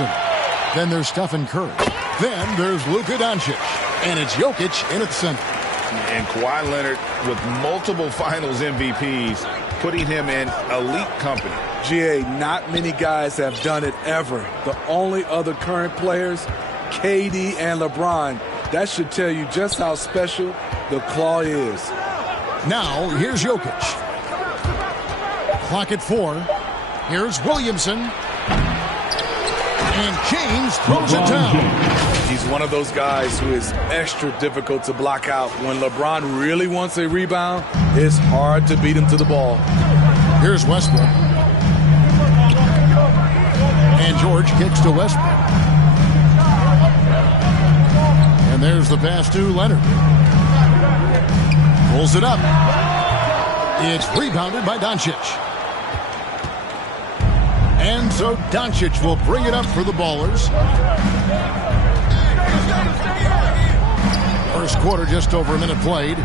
Williamson. Then there's Stephen Curry. Then there's Luka Doncic. And it's Jokic in at the center. And Kawhi Leonard with multiple finals MVPs, putting him in elite company. GA, not many guys have done it ever. The only other current players, KD and LeBron. That should tell you just how special the Claw is. Now, here's Jokic. Clock at 4. Here's Williamson. And James throws it down. He's one of those guys who is extra difficult to block out. When LeBron really wants a rebound, it's hard to beat him to the ball. Here's Westbrook. And George kicks to Westbrook. And there's the pass to Leonard. Pulls it up. It's rebounded by Doncic. And so Doncic will bring it up for the Ballers. First quarter, just over a minute played.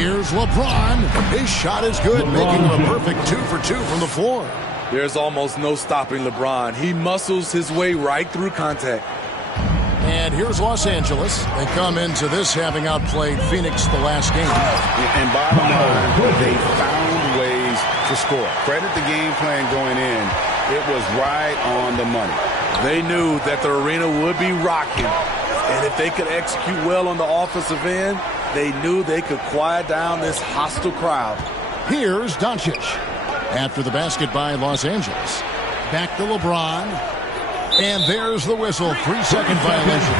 Here's LeBron. His shot is good, making him a perfect 2 for 2 from the floor. There's almost no stopping LeBron. He muscles his way right through contact. And here's Los Angeles. They come into this having outplayed Phoenix the last game. And bottom line, they found ways to score. Credit the game plan going in. It was right on the money. They knew that the arena would be rocking. And if they could execute well on the offensive end, they knew they could quiet down this hostile crowd. Here's Doncic. After the basket by Los Angeles. Back to LeBron. And there's the whistle, 3-second violation.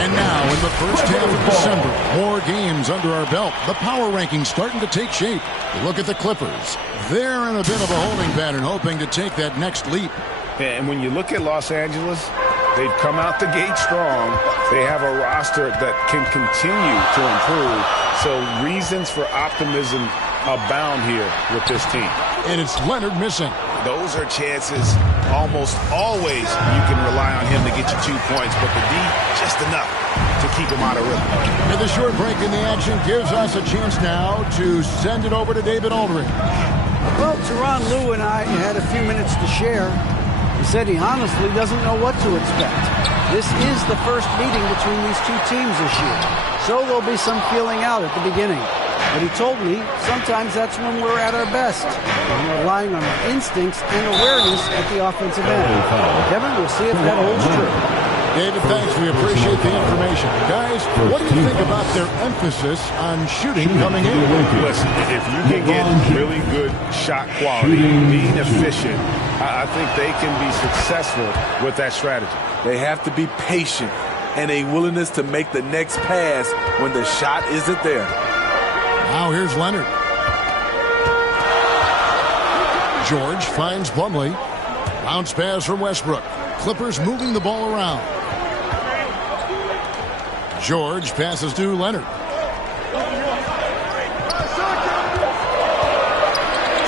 And now in the first half of December, more games under our belt. The power rankings starting to take shape. Look at the Clippers. They're in a bit of a holding pattern, hoping to take that next leap. And when you look at Los Angeles, they've come out the gate strong. They have a roster that can continue to improve. So reasons for optimism abound here with this team. And it's Leonard missing. Those are chances almost always you can rely on him to get you 2 points, but the D, just enough to keep him out of rhythm. And the short break in the action gives us a chance now to send it over to David Aldridge. Well, Teron Lou and I had a few minutes to share. He said he honestly doesn't know what to expect. This is the first meeting between these two teams this year, so there'll be some feeling out at the beginning. But he told me sometimes that's when we're at our best. We're relying on our instincts and awareness at the offensive end. Kevin, we'll see if that holds true. David, thanks. We appreciate the information. Guys, what do you think about their emphasis on shooting coming in? Listen, if you can get really good shot quality, being efficient, I think they can be successful with that strategy. They have to be patient and a willingness to make the next pass when the shot isn't there. Now here's Leonard. George finds Plumlee. Bounce pass from Westbrook. Clippers moving the ball around. George passes to Leonard.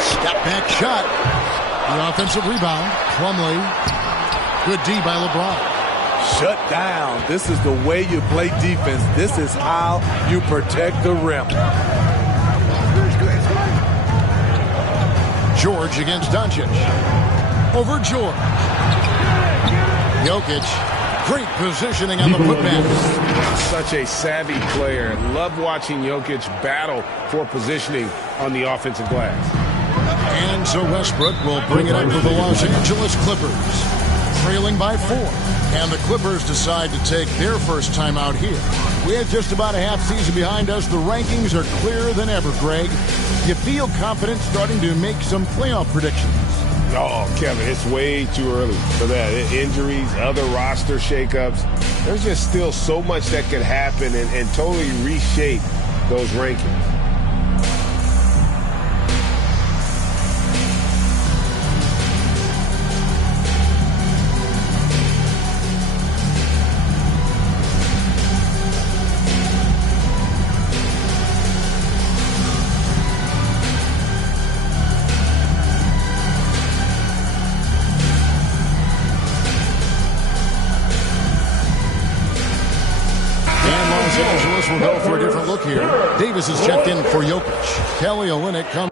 Step back shot. The offensive rebound. Plumlee. Good D by LeBron. Shut down. This is the way you play defense. This is how you protect the rim. George against Doncic. Over George. Jokic. Great positioning on the putback. Such a savvy player. Love watching Jokic battle for positioning on the offensive glass. And so Westbrook will bring it up for the Los Angeles Clippers. Trailing by 4. And the Clippers decide to take their first time out here. We had just about a half season behind us. The rankings are clearer than ever, Greg. You feel confident starting to make some playoff predictions? Oh, Kevin, it's way too early for that. Injuries, other roster shakeups. There's just still so much that could happen and totally reshape those rankings. We'll go for a different look here. Davis is checked in for Jokic. Kelly Olynyk comes.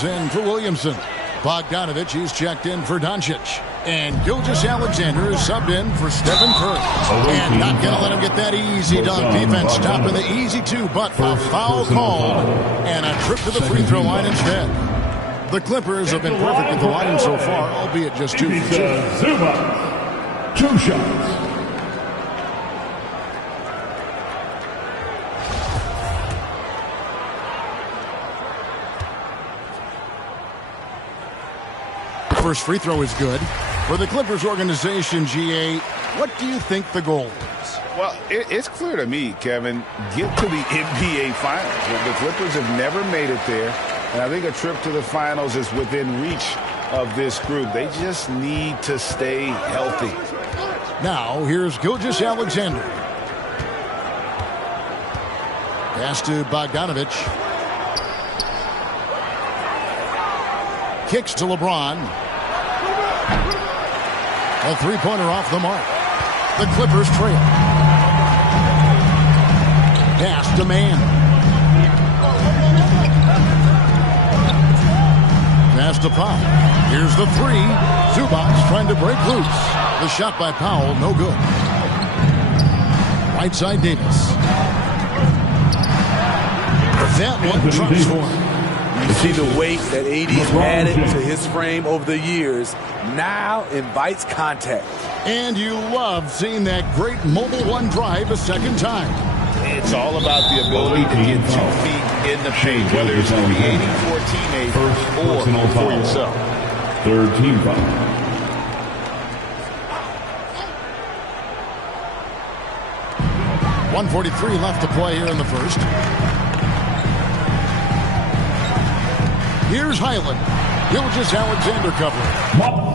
comes in for Williamson. Bogdanovich is checked in for Doncic. And Gilgeous-Alexander is subbed in for Stephen Curry. And not going to let him get that easy dunk. Defense stopping the easy two, but a foul called. And a trip to the free throw line instead. The Clippers have been perfect at the line so far, albeit just 2 for 2. 2 shots. First free throw is good. For the Clippers organization, GA, what do you think the goal is? Well, it's clear to me, Kevin, get to the NBA Finals. The Clippers have never made it there, and I think a trip to the Finals is within reach of this group. They just need to stay healthy. Now, here's Gilgeous-Alexander. Pass to Bogdanovich. Kicks to LeBron. A three-pointer off the mark. The Clippers trail. Pass to Mann. Pass to Powell. Here's the three. Zubac trying to break loose. The shot by Powell, no good. Right side Davis. That one trumps for him. You see the weight that AD's added to his frame over the years now invites contact. And you love seeing that great mobile one drive a second time. It's all about the ability to get 2 feet in the paint, whether it's creating for a teammate or for yourself. Third team foul. .143 left to play here in the first. Here's Highland. Gilgeous-Alexander covering.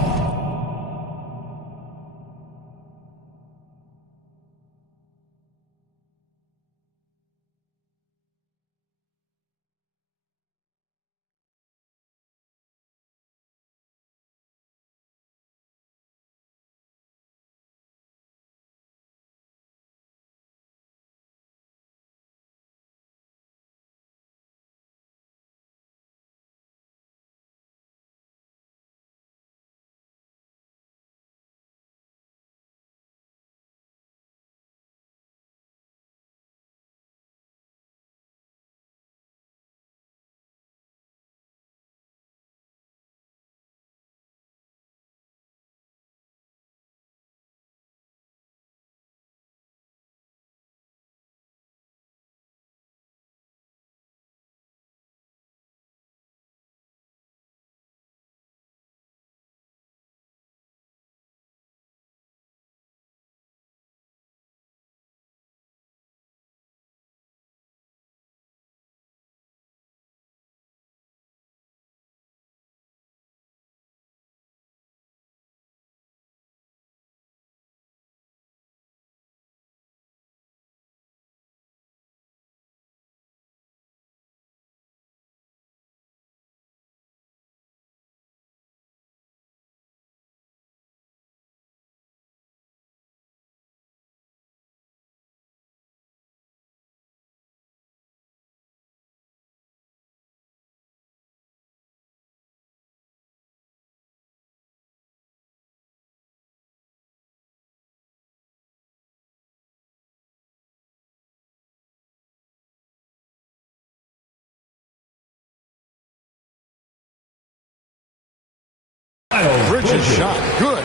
Bridges shot. Good.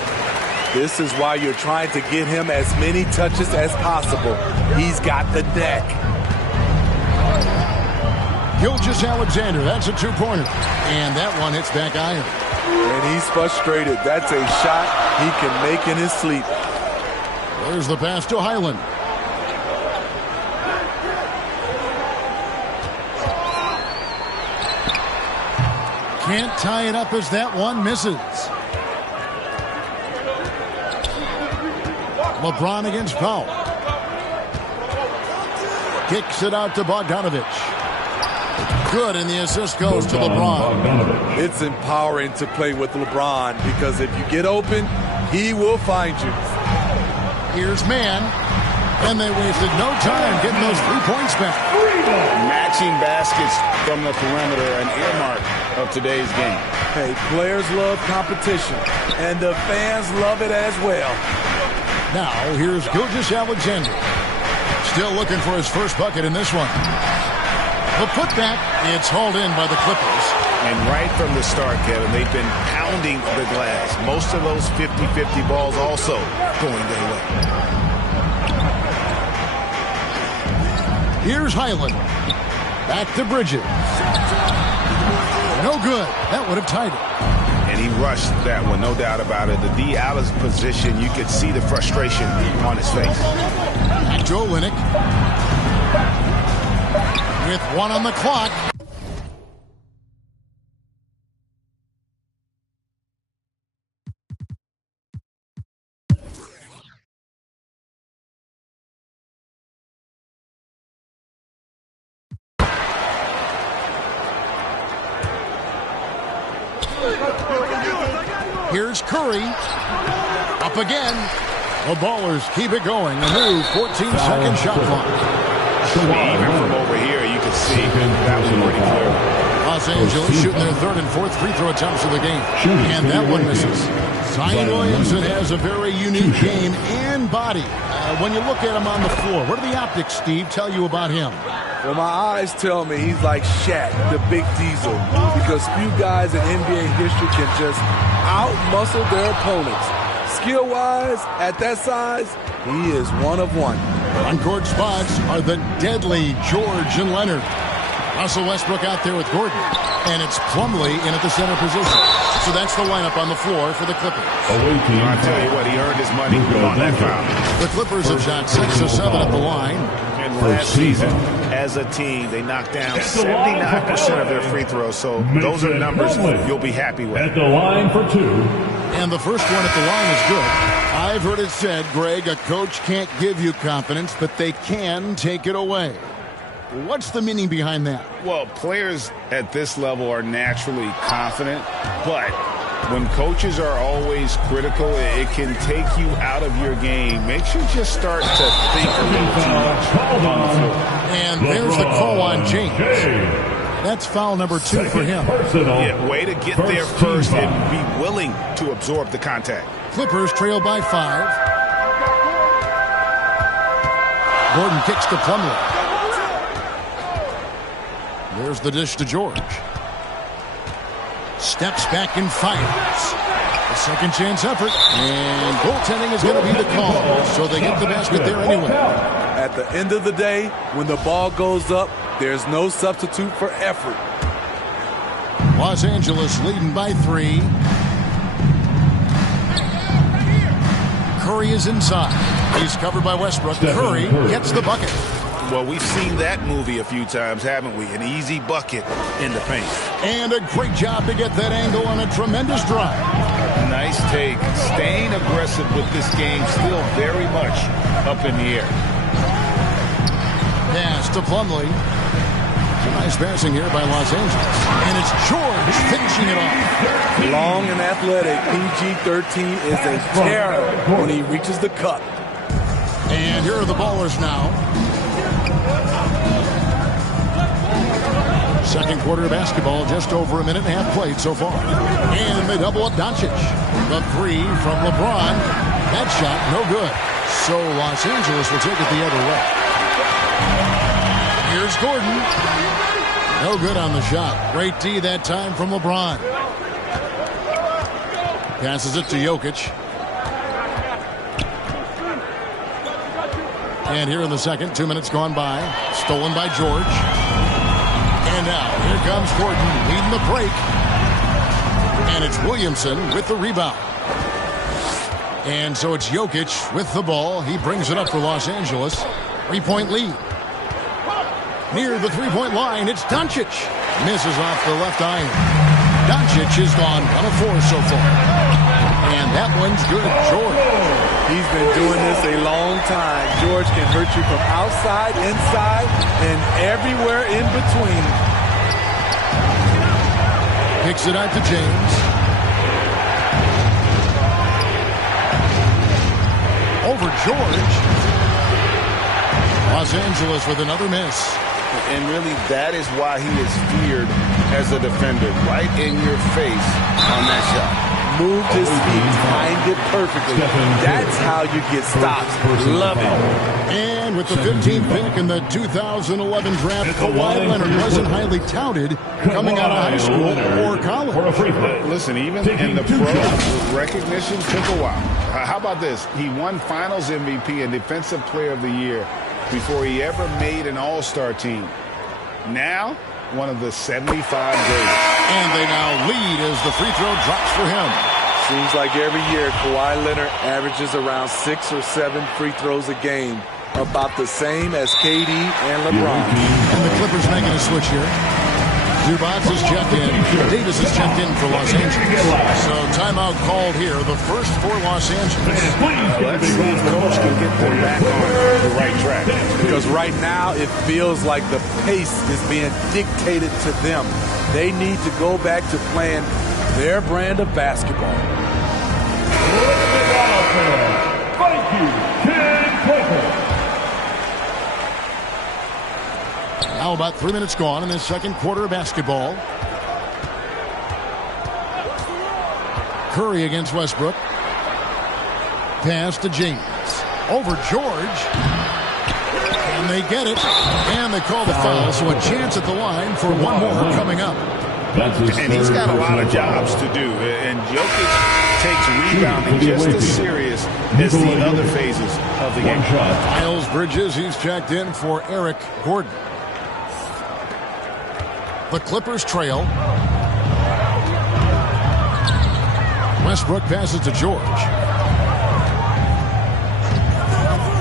This is why you're trying to get him as many touches as possible. He's got the deck. Gilgeous-Alexander, that's a two-pointer. And that one hits back iron. And he's frustrated. That's a shot he can make in his sleep. There's the pass to Highland. Can't tie it up as that one misses. LeBron against Powell. Kicks it out to Bogdanovich. Good, and the assist goes to LeBron. It's empowering to play with LeBron because if you get open, he will find you. Here's Mann, and they wasted no time getting those 3 points back. catching baskets from the perimeter, an earmark of today's game. Hey, players love competition, and the fans love it as well. Now, here's Gilgeous-Alexander. Still looking for his first bucket in this one. The putback, it's hauled in by the Clippers. And right from the start, Kevin, they've been pounding the glass. Most of those 50-50 balls also going their way. Here's Highland. Back to Bridges. No good. That would have tied it. And he rushed that one, no doubt about it. The D out of position, you could see the frustration on his face. Back to Olynyk. With one on the clock. Here's Curry. Up again. The Ballers keep it going. A new 14-second shot clock. Even from over here, you can see that was pretty clear. Los Angeles shooting their third and fourth free throw attempts of the game. And that one misses. Zion Williamson has a very unique game and body. When you look at him on the floor, what do the optics, Steve, tell you about him? Well, my eyes tell me he's like Shaq, the big diesel, because few guys in NBA history can just out-muscle their opponents. Skill-wise, at that size, he is one of one. On-court spots are the deadly George and Leonard. Russell Westbrook out there with Gordon. And it's Plumlee in at the center position. So that's the lineup on the floor for the Clippers. I tell you what, he earned his money on that foul. The Clippers have shot 6 of 7 at the line. And last season, as a team, they knocked down 79% of their free throws. So those are numbers you'll be happy with. At the line for 2. And the first one at the line is good. I've heard it said, Greg, a coach can't give you confidence, but they can take it away. What's the meaning behind that? Well, players at this level are naturally confident, but when coaches are always critical, it can take you out of your game. Makes you just start to think a little too much on the floor. And there's the call on James. That's foul number 2 for him. Yeah, way to get there first and be willing to absorb the contact. Clippers trail by 5. Gordon kicks to Plumlee. There's the dish to George. Steps back and fires. A second chance effort. And goaltending is going to be the call. So they get the basket there anyway. At the end of the day, when the ball goes up, there's no substitute for effort. Los Angeles leading by 3. Curry is inside. He's covered by Westbrook. Curry gets the bucket. Well, we've seen that movie a few times, haven't we? An easy bucket in the paint. And a great job to get that angle on a tremendous drive. Nice take. Staying aggressive with this game, still very much up in the air. Pass to Plumlee. Nice passing here by Los Angeles. And it's George finishing it off. Long and athletic, PG-13 is a terror when he reaches the cup. And here are the Ballers now. Second quarter of basketball, just over a minute and a half played so far. And they double up Doncic. The 3 from LeBron. That shot, no good. So Los Angeles will take it the other way. Here's Gordon. No good on the shot. Great D that time from LeBron. Passes it to Jokic. And here in the second, 2 minutes gone by. Stolen by George. And now, here comes Gordon leading the break. And it's Williamson with the rebound. And so it's Jokic with the ball. He brings it up for Los Angeles. 3-point lead. Near the three-point line, it's Doncic. Misses off the left iron. Doncic has gone 1 of 4 so far. And that one's good. George. He's been doing this a long time. George can hurt you from outside, inside, and everywhere in between. Kicks it out to James. Over George. Los Angeles with another miss. And really, that is why he is feared as a defender. Right in your face on that shot. Moved his feet, timed it perfectly. That's how you get stops. Love it. And with the 15th pick in the 2011 draft, Kawhi Leonard wasn't highly touted coming out of high school or college. Listen, even in the pro, recognition took a while. How about this? He won Finals MVP and Defensive Player of the Year before he ever made an All-Star team. Now, one of the 75 greatest. And they now lead as the free throw drops for him. Seems like every year Kawhi Leonard averages around 6 or 7 free throws a game. About the same as KD and LeBron. And the Clippers making a switch here. Zubac is checked in. Davis is checked in for Los Angeles. So timeout called here. The first for Los Angeles. Let's see if Coach can get them back on the right track. Because right now it feels like the pace is being dictated to them. They need to go back to playing their brand of basketball. Thank you, Ken Clippers. Now about 3 minutes gone in the second quarter of basketball. Curry against Westbrook. Pass to James. Over George. And they get it. And they call the foul. So a chance at the line for one more coming up. And he's got a lot of jobs to do. And Jokic takes rebounding just as serious as the other phases of the game. Miles Bridges, he's checked in for Eric Gordon. The Clippers trail. Westbrook passes to George.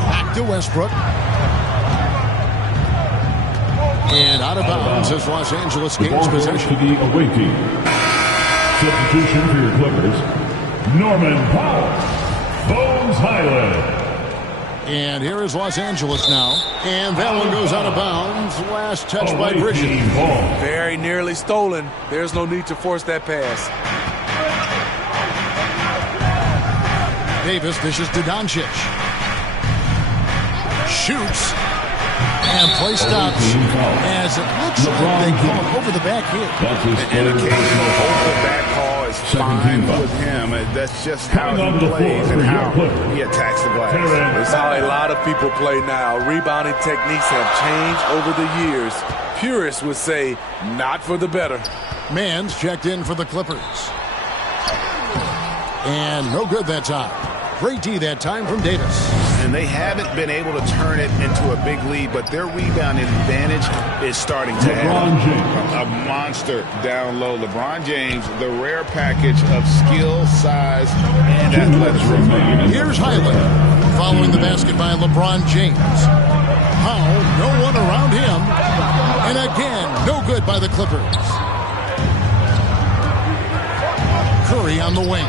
Back to Westbrook. And out of bounds as Los Angeles gains possession. To the away team. Substitution for your Clippers, Norman Powell. Bones Highland. And here is Los Angeles now. And that one goes out of bounds. Last touch by Bridges. Very nearly stolen. There's no need to force that pass. Davis dishes to Doncic. Shoots. And play stops as it looks like they call over the back hit. An occasional over the back call is fine with him. That's just how he plays and how he attacks the glass. It's how a lot of people play now. Rebounding techniques have changed over the years. Purists would say, not for the better. Mann's checked in for the Clippers. And no good that time. Great D that time from Davis. And they haven't been able to turn it into a big lead, but their rebounding advantage is starting to have a monster down low. LeBron James, the rare package of skill, size, and athleticism. Here's Highland following the basket by LeBron James. Powell, no one around him. And again, no good by the Clippers. Curry on the wing.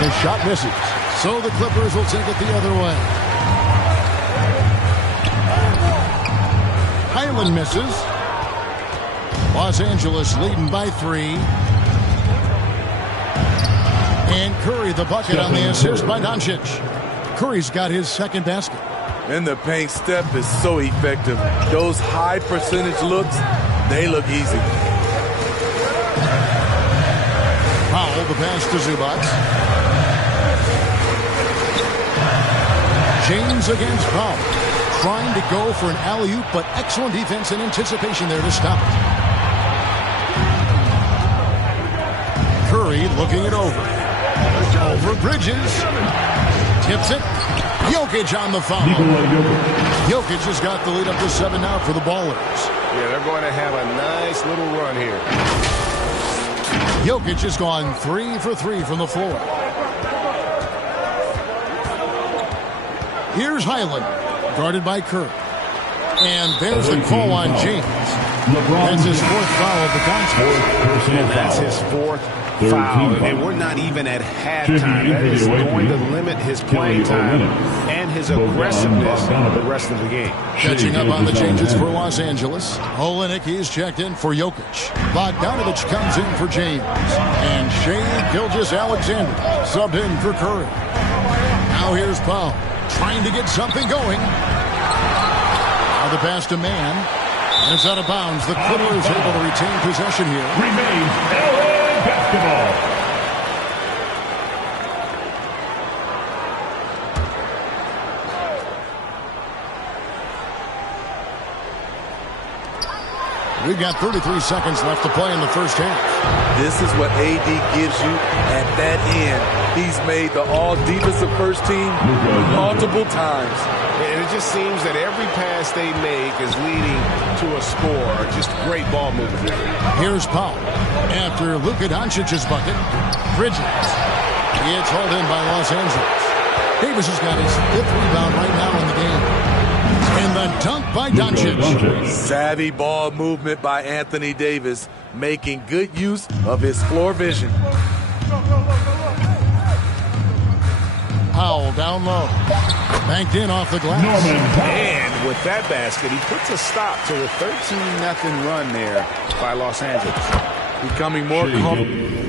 The shot misses. So the Clippers will take it the other way. Highland misses. Los Angeles leading by 3. And Curry the bucket on the assist by Doncic. Curry's got his second basket. And the paint step is so effective. Those high percentage looks, they look easy. Powell the pass to Zubac. James against Powell. Trying to go for an alley-oop, but excellent defense and anticipation there to stop it. Curry looking it over. Over Bridges. Tips it. Jokic on the foul. Jokic has got the lead up to 7 now for the Ballers. Yeah, they're going to have a nice little run here. Jokic has gone 3 for 3 from the floor. Here's Highland, guarded by Curry. And there's the call on James. That's his 4th foul of the contest. And that's his 4th foul. And we're not even at halftime. That is going to limit his playing time and his aggressiveness the rest of the game. Catching up on the changes for Los Angeles. Olenek, he's checked in for Jokic. Bogdanovich comes in for James. And Shea Gilgeous-Alexander subbed in for Curry. Now here's Powell. Trying to get something going. Now the pass to man. And it's out of bounds. The Clippers able to retain possession here. Remains LA basketball. We've got 33 seconds left to play in the first half. This is what AD gives you at that end. He's made the all-defensive first team multiple times. And it just seems that every pass they make is leading to a score. Just great ball movement. Here's Powell. After Luka Doncic's bucket, Bridges. It's hauled in by Los Angeles. Davis has got his 5th rebound right now in the game. And the dunk by Doncic. Savvy ball movement by Anthony Davis, making good use of his floor vision. Powell down low. Banked in off the glass. And with that basket, he puts a stop to the 13-0 run there by Los Angeles. Becoming more comfortable.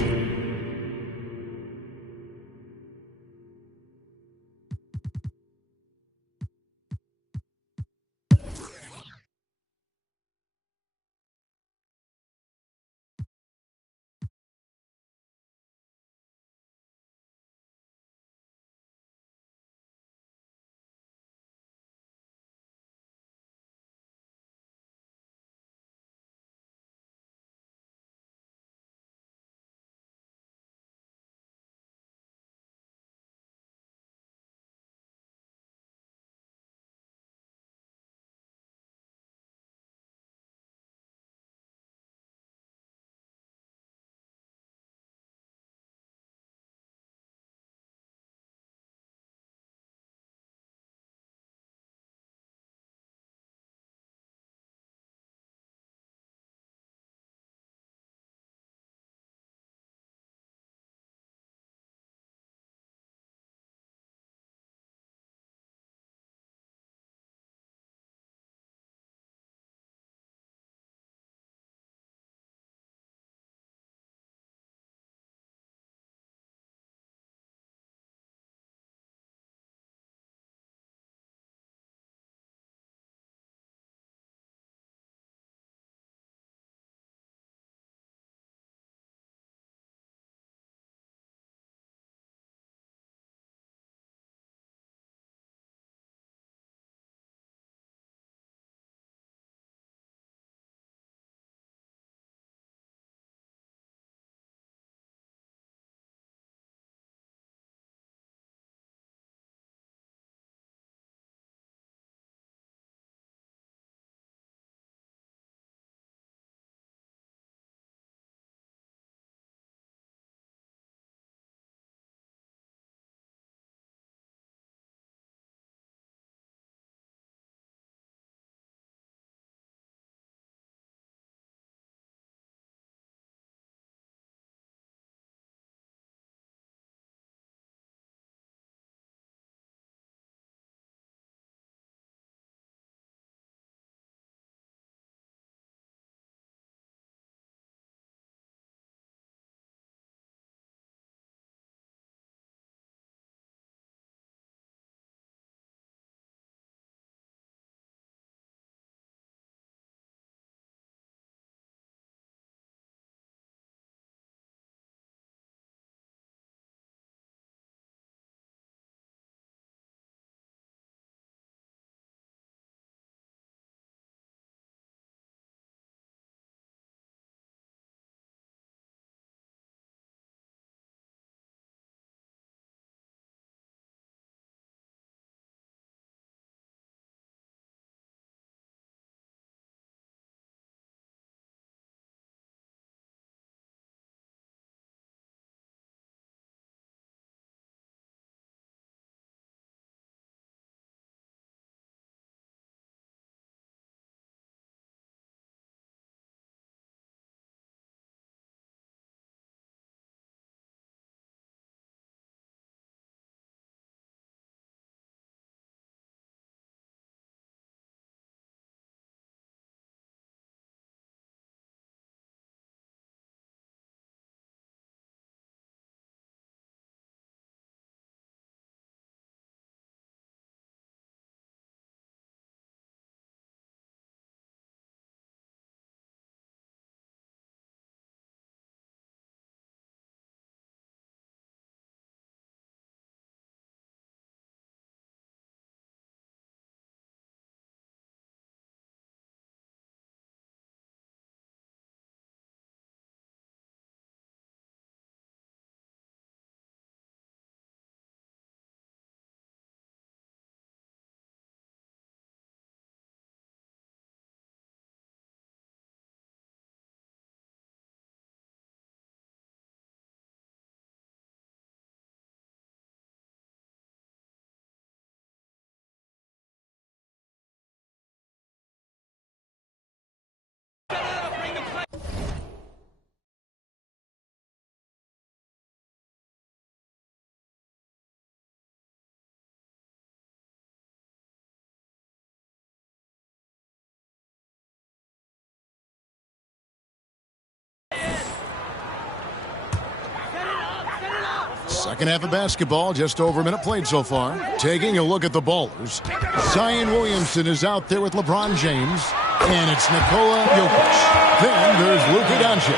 Second half of basketball, just over a minute played so far. Taking a look at the ballers. Zion Williamson is out there with LeBron James. And it's Nikola Jokic. Then there's Luka Doncic.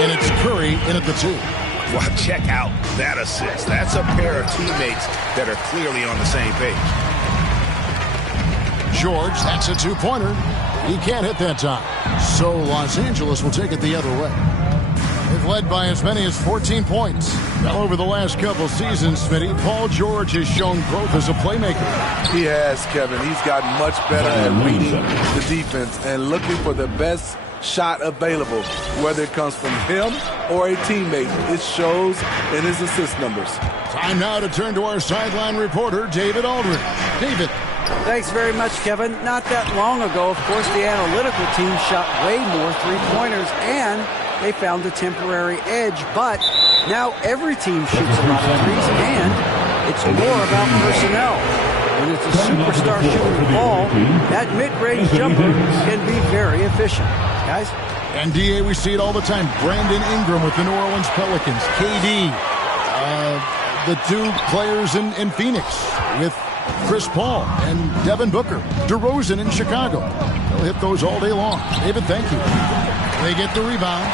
And it's Curry in at the 2. Well, check out that assist. That's a pair of teammates that are clearly on the same page. George, that's a 2-pointer. He can't hit that time. So Los Angeles will take it the other way. They've led by as many as 14 points. Well, over the last couple seasons, Smitty, Paul George has shown growth as a playmaker. He has, Kevin. He's gotten much better at reading the defense and looking for the best shot available, whether it comes from him or a teammate. It shows in his assist numbers. Time now to turn to our sideline reporter, David Aldridge. David. Thanks very much, Kevin. Not that long ago, of course, the analytical team shot way more three-pointers, and they found a temporary edge. But now every team shoots a lot of threes, and it's more about personnel. When it's a superstar shooting the ball, that mid-range jumper can be very efficient. Guys? And, D.A., we see it all the time. Brandon Ingram with the New Orleans Pelicans. KD, the two players in Phoenix with Chris Paul and Devin Booker. DeRozan in Chicago. They'll hit those all day long. David, thank you. They get the rebound.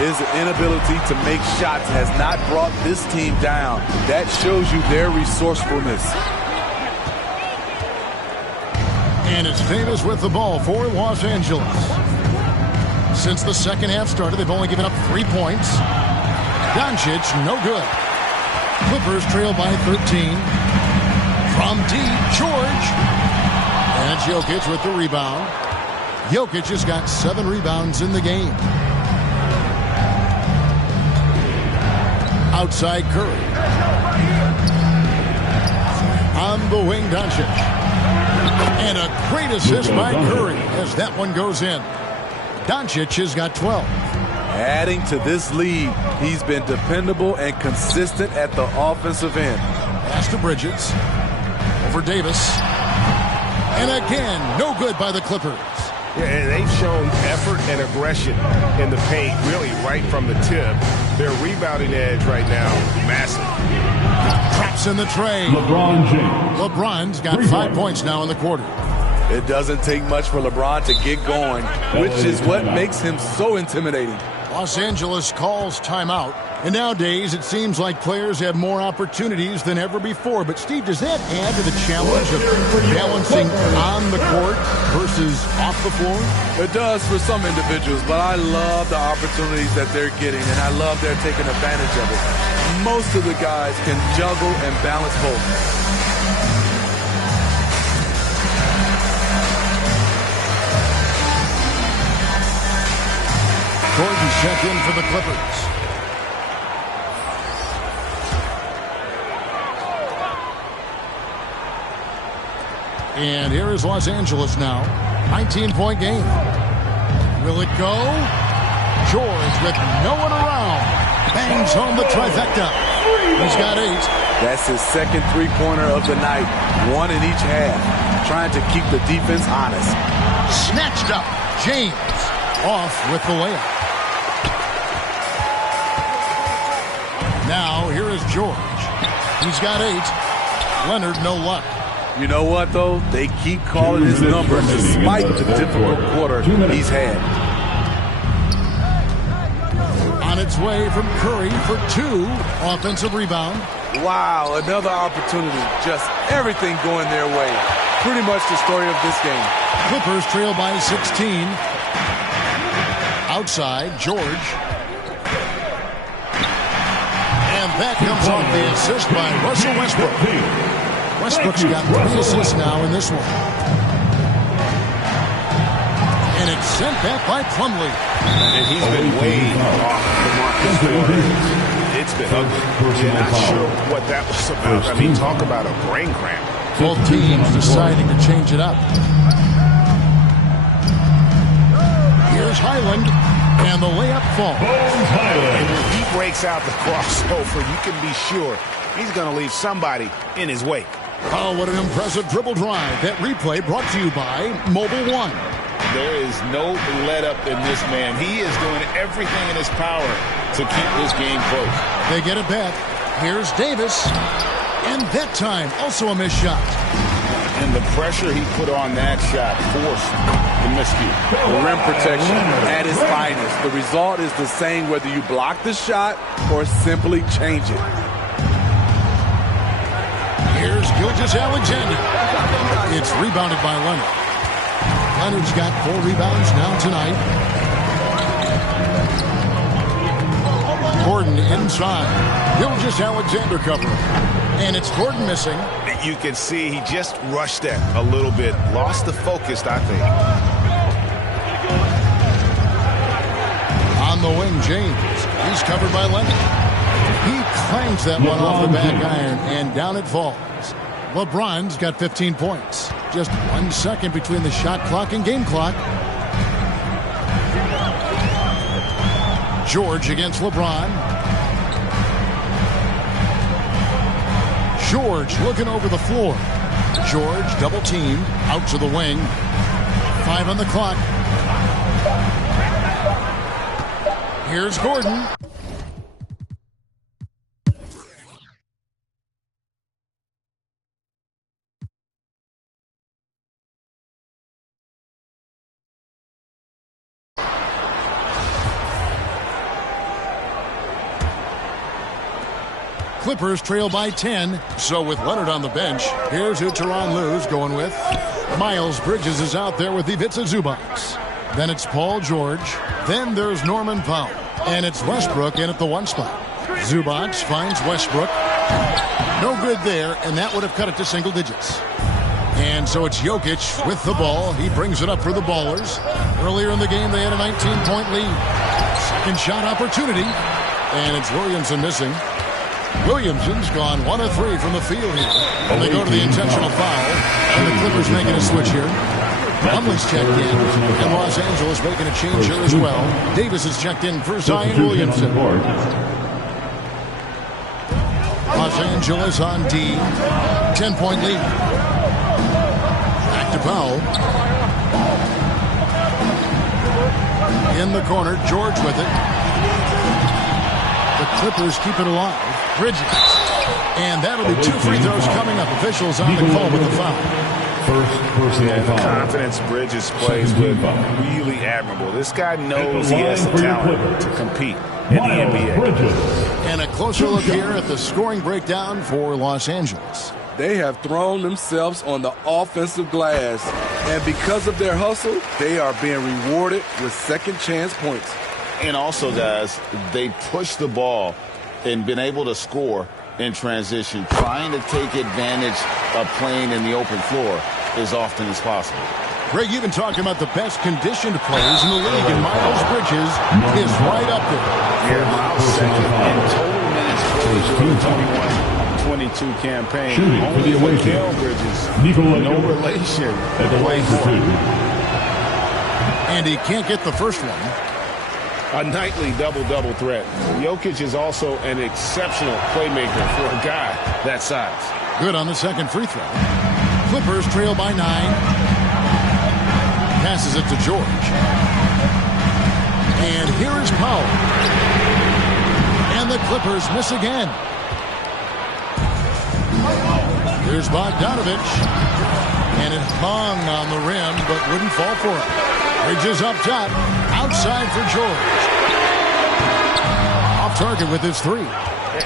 His inability to make shots has not brought this team down. That shows you their resourcefulness. And it's Davis with the ball for Los Angeles. Since the second half started, they've only given up 3 points. Doncic, no good. Clippers trail by 13. From deep, George. And it's Jokic with the rebound. Jokic has got 7 rebounds in the game. Outside Curry. On the wing, Doncic. And a great assist by Curry as that one goes in. Doncic has got 12. Adding to this lead, he's been dependable and consistent at the offensive end. Pass to Bridges. Over Davis. And again, no good by the Clippers. Yeah, and they've shown effort and aggression in the paint, really right from the tip. Their rebounding edge right now, massive. Traps in the tray. LeBron James. LeBron's got 5 points now in the quarter. It doesn't take much for LeBron to get going, which is what makes him so intimidating. Los Angeles calls timeout. And nowadays, it seems like players have more opportunities than ever before. But, Steve, does that add to the challenge of balancing on the court versus off the floor? It does for some individuals, but I love the opportunities that they're getting, and I love they're taking advantage of it. Most of the guys can juggle and balance both. Gordon check in for the Clippers. And here is Los Angeles now. 19-point game. Will it go? George with no one around. Bangs home the trifecta. He's got 8. That's his second three-pointer of the night. 1 in each half. Trying to keep the defense honest. Snatched up. James off with the layup. Now, here is George. He's got 8. Leonard, no luck. You know what, though? They keep calling his number despite the difficult quarter he's had. On its way from Curry for 2. Offensive rebound. Wow, another opportunity. Just everything going their way. Pretty much the story of this game. Clippers trail by 16. Outside, George. And that comes off the assist by Russell Westbrook. Westbrook's got 3 assists now in this one. And it's sent back by Plumlee. And he's been way off the mark this quarter. It's been ugly. You're not sure what that was about. I mean, talk about a brain cramp. Both teams deciding to change it up. Here's Highland. And the layup falls. And when he breaks out the crossover, you can be sure he's going to leave somebody in his wake. Oh, what an impressive dribble drive. That replay brought to you by Mobile One. There is no let up in this man. He is doing everything in his power to keep this game close. They get it back. Here's Davis. And that time, also a missed shot. And the pressure he put on that shot forced the miscue. The rim protection at its finest. The result is the same whether you block the shot or simply change it. Here's Gilgeous-Alexander. It's rebounded by Leonard. Leonard's got 4 rebounds now tonight. Gordon inside. Gilgeous-Alexander covering. And it's Gordon missing. You can see he just rushed that a little bit. Lost the focus, I think. On the wing, James. He's covered by Leonard. He clangs that one off the back iron, and down it falls. LeBron's got 15 points. Just 1 second between the shot clock and game clock. George against LeBron. George looking over the floor. George double teamed out to the wing. 5 on the clock. Here's Gordon. Clippers trail by 10. So with Leonard on the bench, here's who Tyronn Lue's going with. Miles Bridges is out there with Ivica Zubac. Then it's Paul George. Then there's Norman Powell. And it's Westbrook in at the 1 spot. Zubac finds Westbrook. No good there, and that would have cut it to single digits. And so it's Jokic with the ball. He brings it up for the Ballers. Earlier in the game, they had a 19-point lead. Second shot opportunity. And it's Williamson missing. Williamson's gone 1 of 3 from the field here. And they go to the intentional foul. And the Clippers making a switch here. Plumlee's checked in. And Los Angeles making a change here as well. Davis is checked in for Zion Williamson. Los Angeles on D. 10-point lead. Back to Powell. In the corner, George with it. The Clippers keep it alive. Bridges. And that'll be 2 free throws coming up. Officials on the call with the foul. First personal The foul. confidence Bridges plays with, really admirable. This guy knows he has the talent to compete in the NBA. And a closer look here at the scoring breakdown for Los Angeles. They have thrown themselves on the offensive glass, and because of their hustle, they are being rewarded with second chance points. And also, guys, they push the ball and been able to score in transition, trying to take advantage of playing in the open floor as often as possible. Greg, you've been talking about the best conditioned players in the league, and Miles Bridges is right up there. Yeah, Miles second in total minutes for the 21-22 campaign. Only Mikael Bridges, no relation. At the line for 2. And he can't get the first one. A nightly double-double threat. Jokic is also an exceptional playmaker for a guy that size. Good on the second free throw. Clippers trail by 9. Passes it to George. And here is Powell. And the Clippers miss again. Here's Bogdanovich. And it hung on the rim, but wouldn't fall for it. Bridges up top. Outside for George. Off target with his 3.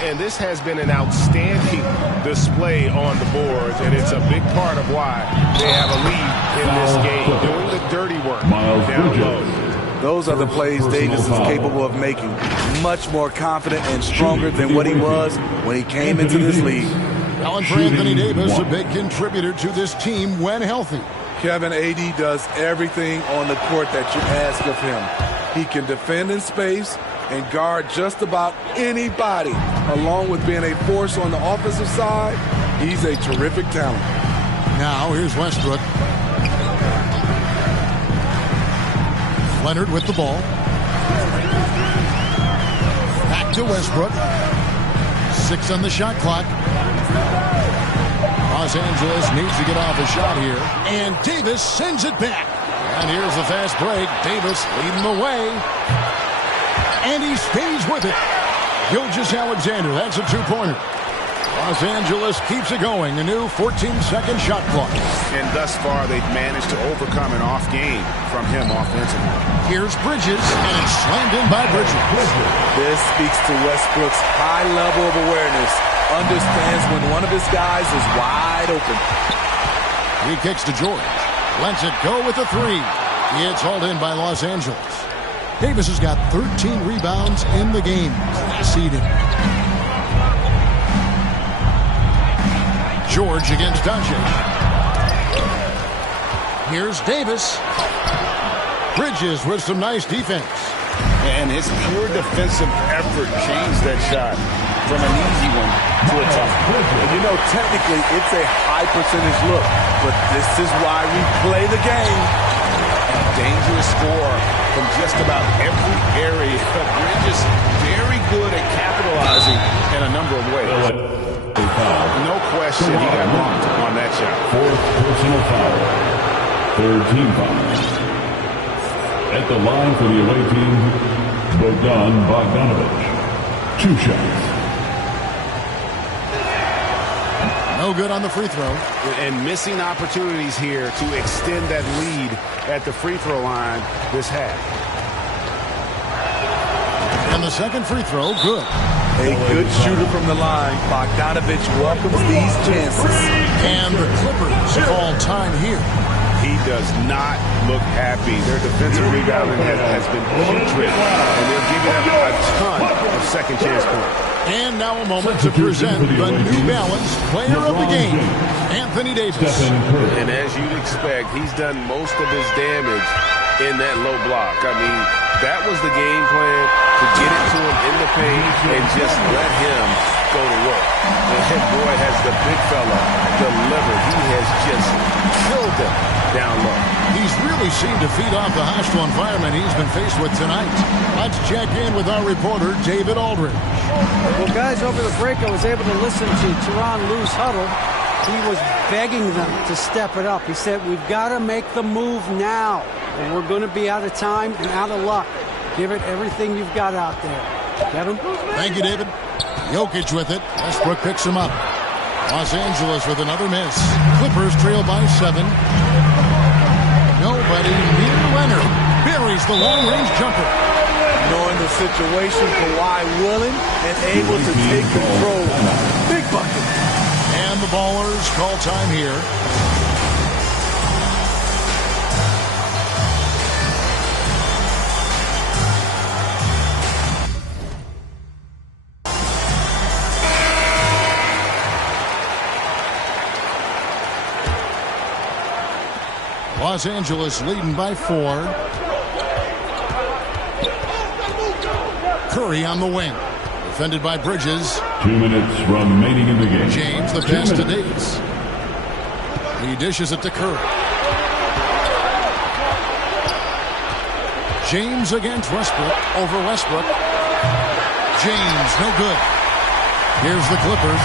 And this has been an outstanding display on the boards, and it's a big part of why they have a lead in this game, doing the dirty work down low. Those are the plays Davis is capable of making. Much more confident and stronger than what he was when he came into this league. Allen for Anthony Davis, a big contributor to this team when healthy. Kevin, AD does everything on the court that you ask of him. He can defend in space and guard just about anybody. Along with being a force on the offensive side, he's a terrific talent. Now here's Westbrook. Leonard with the ball. Back to Westbrook. 6 on the shot clock. Los Angeles needs to get off a shot here. And Davis sends it back. And here's the fast break. Davis leading the way. And he stays with it. Gilgeous-Alexander, that's a two-pointer. Los Angeles keeps it going. A new 14-second shot clock. And thus far, they've managed to overcome an off game from him offensively. Here's Bridges, and it's slammed in by Bridges. This speaks to Westbrook's high level of awareness. Understands when one of his guys is wide open. He kicks to George. Lets it go with a three. It's hauled in by Los Angeles. Davis has got 13 rebounds in the game. Seeding. George against Doncic. Here's Davis. Bridges with some nice defense. And his pure defensive effort changed that shot from an easy one to a tough one. And you know, technically, it's a high percentage look, but this is why we play the game. And a dangerous score from just about every area. Bridges very good at capitalizing in a number of ways. No question, he got blocked on that shot. Fourth personal foul. Third team foul. At the line for the away team, Bogdan Bogdanovic. 2 shots. No good on the free throw. And missing opportunities here to extend that lead at the free throw line this half. And the second free throw, good. A good shooter from the line. Bogdanovic welcomes these chances. And the Clippers call time here. He does not look happy. Their defensive rebounding has been putrid, and they're giving up a ton of second chance points. And now a moment to present the New Balance Player of the Game, Anthony Davis. And as you'd expect, he's done most of his damage in that low block. I mean, that was the game plan, to get it to him in the paint and just let him go to work. And boy, has the big fella delivered. He has just killed them down low. He's really seemed to feed off the hostile environment he's been faced with tonight. Let's check in with our reporter, David Aldridge. Well, guys, over the break, I was able to listen to Tyronn Lue's huddle. He was begging them to step it up. He said, we've got to make the move now, or we're going to be out of time and out of luck. Give it everything you've got out there. Kevin? Thank you, David. Jokic with it. Westbrook picks him up. Los Angeles with another miss. Clippers trail by 7. Nobody near Leonard. Buries the long-range jumper. Knowing the situation, Kawhi willing and able to take control. Big bucket. And the Ballers call time here. Los Angeles leading by 4. Curry on the wing. Defended by Bridges. 2 minutes remaining in the game. James, the pass to Davis. He dishes it to Curry. James against Westbrook. Over Westbrook. James, no good. Here's the Clippers.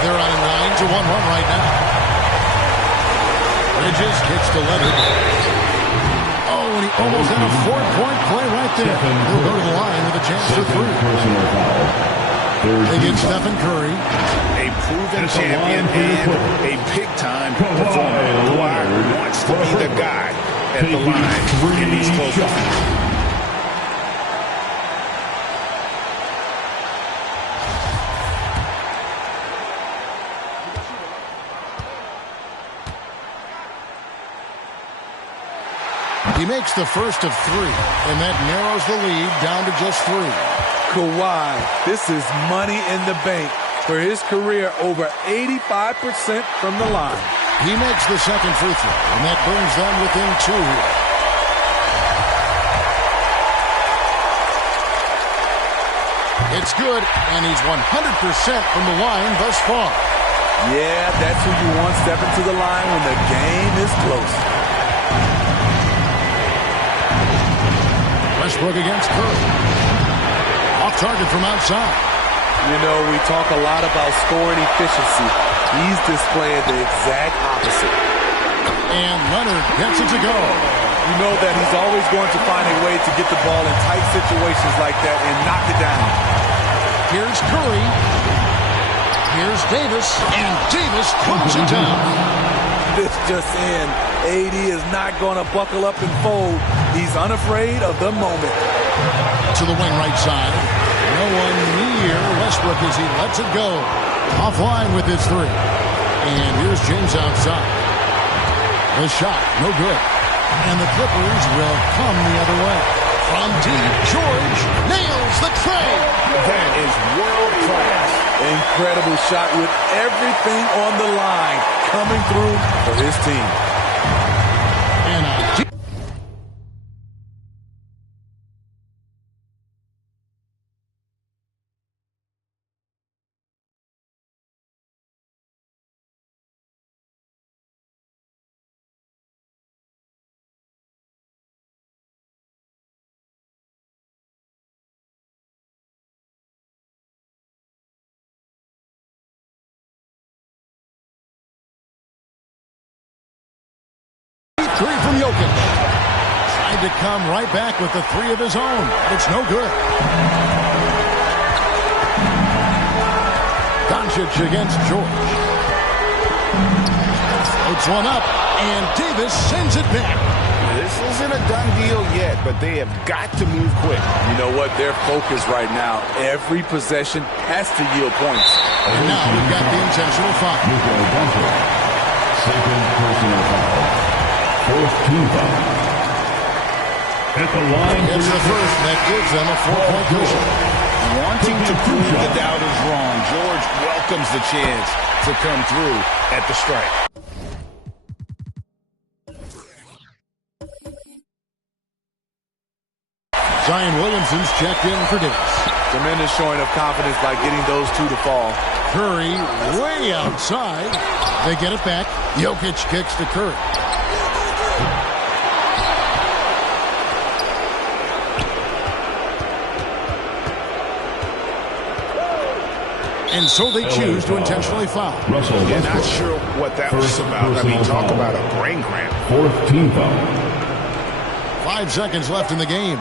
They're on a 9-1 run right now. Bridges kicks to Leonard. Oh, and he almost had a 4-point play right there. He'll go to the line with a chance for 3. They get Stephen Curry. A proven champion and a big-time performer. Kawhi wants to be the guy at the line in these close games. He makes the first of 3, and that narrows the lead down to just 3. Kawhi, this is money in the bank for his career, over 85% from the line. He makes the second free throw, and that brings them within 2 here. It's good, and he's 100% from the line thus far. Yeah, that's who you want stepping to the line when the game is close. Westbrook against Curry. Off target from outside. You know, we talk a lot about scoring efficiency. He's displaying the exact opposite. And Leonard gets it to go. You know that he's always going to find a way to get the ball in tight situations like that and knock it down. Here's Curry. Here's Davis. And Davis throws it down. This just in. AD is not going to buckle up and fold. He's unafraid of the moment. To the wing right side. No one near Westbrook as he lets it go. Offline with his three. And here's James outside. The shot, no good. And the Clippers will come the other way. From deep, George nails the tray. That is world class. Incredible shot with everything on the line coming through for his team. And three from Jokic. Tried to come right back with the three of his own. It's no good. Doncic against George. Floats one up, and Davis sends it back. This isn't a done deal yet, but they have got to move quick. You know what? They're focused right now. Every possession has to yield points. And now we've got the intentional foul. Second personal foul. Fourth team foul. At the line. It's the first that gives them a 4-point cushion. Wanting to prove the doubters wrong, George welcomes the chance to come through at the strike. Zion Williamson's checked in for Davis. Tremendous showing of confidence by getting those two to fall. Curry way outside. They get it back. Jokic kicks to Curry. And so they choose to intentionally foul. Yeah, not sure what that was about. I mean, talk about a brain cramp. Fourth team foul. 5 seconds left in the game.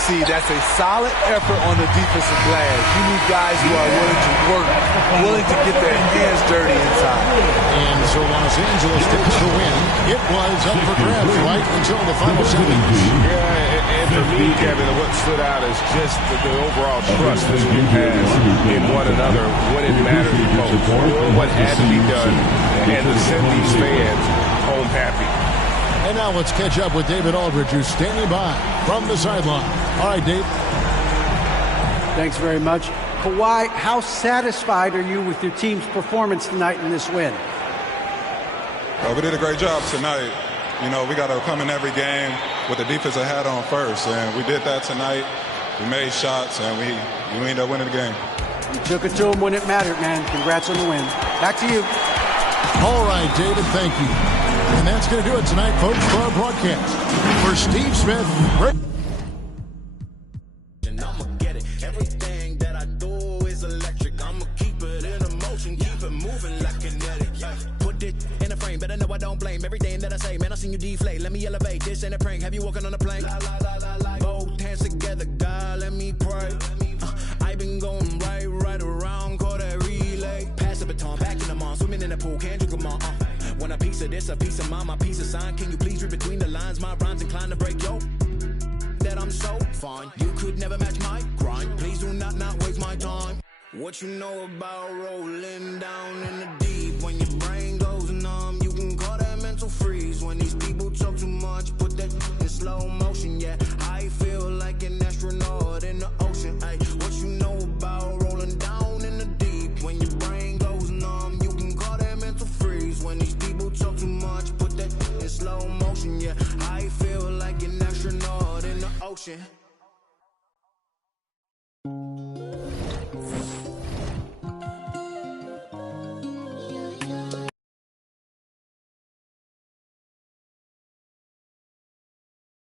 See, that's a solid effort on the defensive glass. You need guys who are willing to work, willing to get their hands dirty inside. And so Los Angeles takes the win. It was up for grabs right until the final seconds. Yeah, and for me, Kevin, what stood out is just the overall trust this group has in one another when it matters the most. Doing what had to be done and to send these fans home happy. And now let's catch up with David Aldridge, who's standing by from the sideline. All right, Dave. Thanks very much. Kawhi, how satisfied are you with your team's performance tonight in this win? We did a great job tonight. You know, we got to come in every game with the defensive hat on first, and we did that tonight. We made shots, and we ended up winning the game. You took it to them when it mattered, man. Congrats on the win. Back to you. All right, David, thank you. And that's going to do it tonight, folks, for our broadcast. For Steve Smith, I'ma get it. Everything that I do is electric. I'ma keep it in motion, keep it moving like kinetic. Put it in a frame, better know I don't blame everything that I say. Man, I seen you deflate. Let me elevate. This ain't a prank. Have you walking on a plank? Both hands together, God, let me pray. I been going right around, call that relay. Pass the baton, back in the mall, swimming in the pool, can't drink them all. When a piece of this, a piece of mine, my piece of sign. Can you please read between the lines? My rhymes inclined to break yo. That I'm so fine. You could never match my grind. Please do not waste my time. What you know about rolling down in the deep? When your brain goes numb, you can call that mental freeze. When these people talk too much, put that in slow motion. Yeah, I feel like an astronaut in the ocean. Ay, what you know about rolling down in the deep? When your brain goes numb, you can call that mental freeze. When these people talk too much, put that in slow motion. Yeah, I feel like an astronaut in the ocean.